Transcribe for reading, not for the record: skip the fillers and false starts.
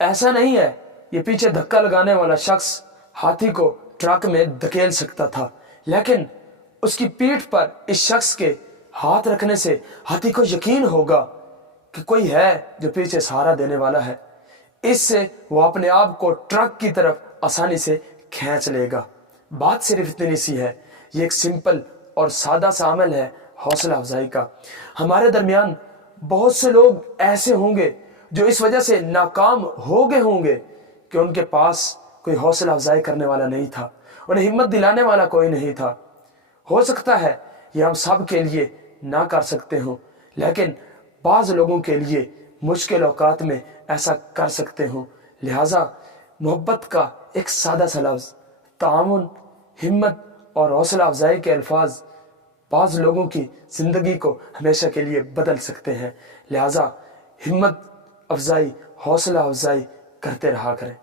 ایسا نہیں ہے یہ پیچھے دھکا لگانے والا شخص ہاتھی کو ٹرک میں دھکیل سکتا تھا، لیکن اس کی پیٹھ پر اس شخص کے ہاتھ رکھنے سے ہاتھی کو یقین ہوگا کہ کوئی ہے جو پیچھے سہارا دینے والا ہے۔ اس سے وہ اپنے آپ کو ٹرک کی طرف آسانی سے کھینچ لے گا۔ بات صرف اتنی سی ہے، یہ ایک سمپل اور سادہ سا عمل ہے حوصلہ افزائی کا۔ ہمارے درمیان بہت سے لوگ ایسے ہوں گے جو اس وجہ سے ناکام ہو گئے ہوں گے کہ ان کے پاس کوئی حوصلہ افزائی کرنے والا نہیں تھا، انہیں ہمت دلانے والا کوئی نہیں تھا۔ ہو سکتا ہے یہ ہم سب کے لیے نہ کر سکتے ہوں، لیکن بعض لوگوں کے لیے مشکل اوقات میں ایسا کر سکتے ہوں۔ لہٰذا محبت کا ایک سادہ سا لفظ، تعاون، ہمت اور حوصلہ افزائی کے الفاظ بعض لوگوں کی زندگی کو ہمیشہ کے لیے بدل سکتے ہیں۔ لہٰذا ہمت افزائی، حوصلہ افزائی کرتے رہا کریں۔